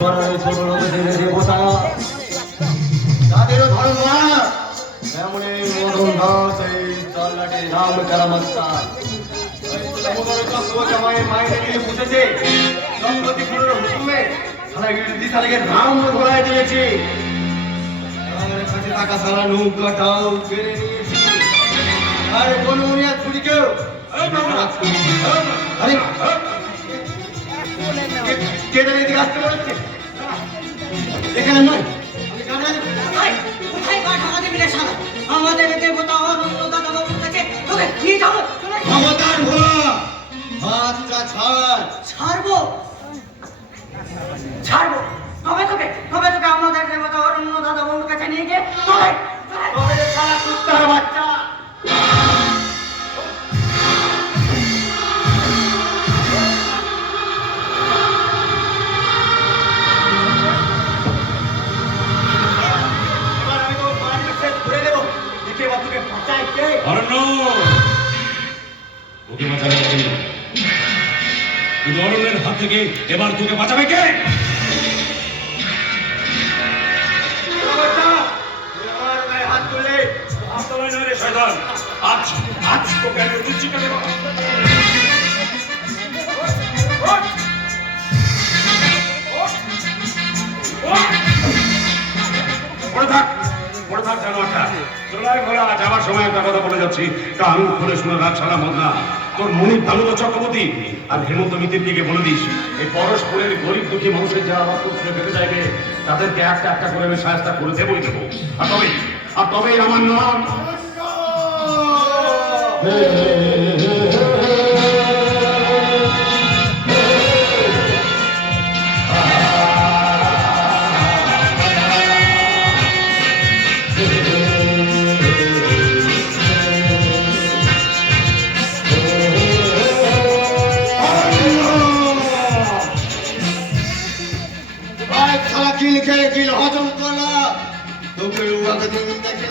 ছোট লোকেদের দেবতা তাদেরও ধর্ম এমনি মদন দাস এই তল্লাটে রাম কারামাস্তা রাম ঘোড়ায় দিয়েছি আমার কাছে টাকা সারা নৌকাটাও কেড়ে নিয়েছি আরে কোন উনিয়া ছুরি কেউ আরে কে জানে এদিকে আসতে বলেছে এখানে নয় আমাদের দেবতা অনন্যতা বাবুর কাছে তোকে নিয়ে যাবো ক্ষমতার ভোলা হাতটা ছাড় ছাড়বো ছাড়বো তবে তোকে আমাদের দেবতা অরণ্যতা বাবুর কাছে নিয়ে গিয়ে তবে তবে সারা কুত্তার বাচ্চা এবার আমি তোর বাড়ি শেষ করে দেবো দেখে এবার তোকে বাঁচাই কে অরণ্য ওকে বাঁচাবে অরণ্য কিন্তু অরণ্যের হাত থেকে এবার তোকে বাঁচাবে কে আমার গায়ে হাত তুললে আত্মায় নয় রে শয়তান আজ আজ তোকে আমি উচ্চিকা দেব পড়ে থাক জানোয়ারটা চোলাই ঘোড়া যাওয়ার সময় একটা কথা বলে যাচ্ছি কান খুলে শুনে রাখ সারা মদনা তোর মনির দামোদর চক্রবর্তী আর হেমন্ত মিত্রের দিকে বলে দিস এই পরস্পরের গরিব দুঃখী মানুষের যারা রক্ত ছুঁড়ে পেতে চাইবে তাদেরকে একটা একটা করে আমি সাহায্য করে দেবই দেবো আর তবেই আমার নাম কিল হজম করলা তোকে উহাকে দিন দেখে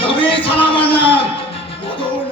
তবে ছাড়া আমার নাম মদন